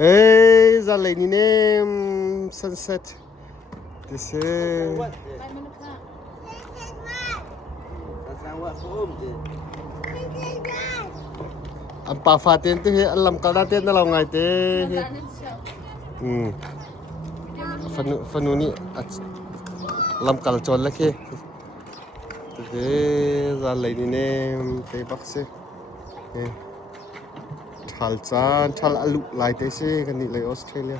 Hey, ra lấy ní nè sunset. Thế sẽ anh pa pha tiền thế anh làm cả tiền đó là ngày thế. Phần nụ làm cả tròn lại kia. Thế ra lấy ní nè cái bác sĩ. Thal chan thal alu lai te se kan ni lai Australia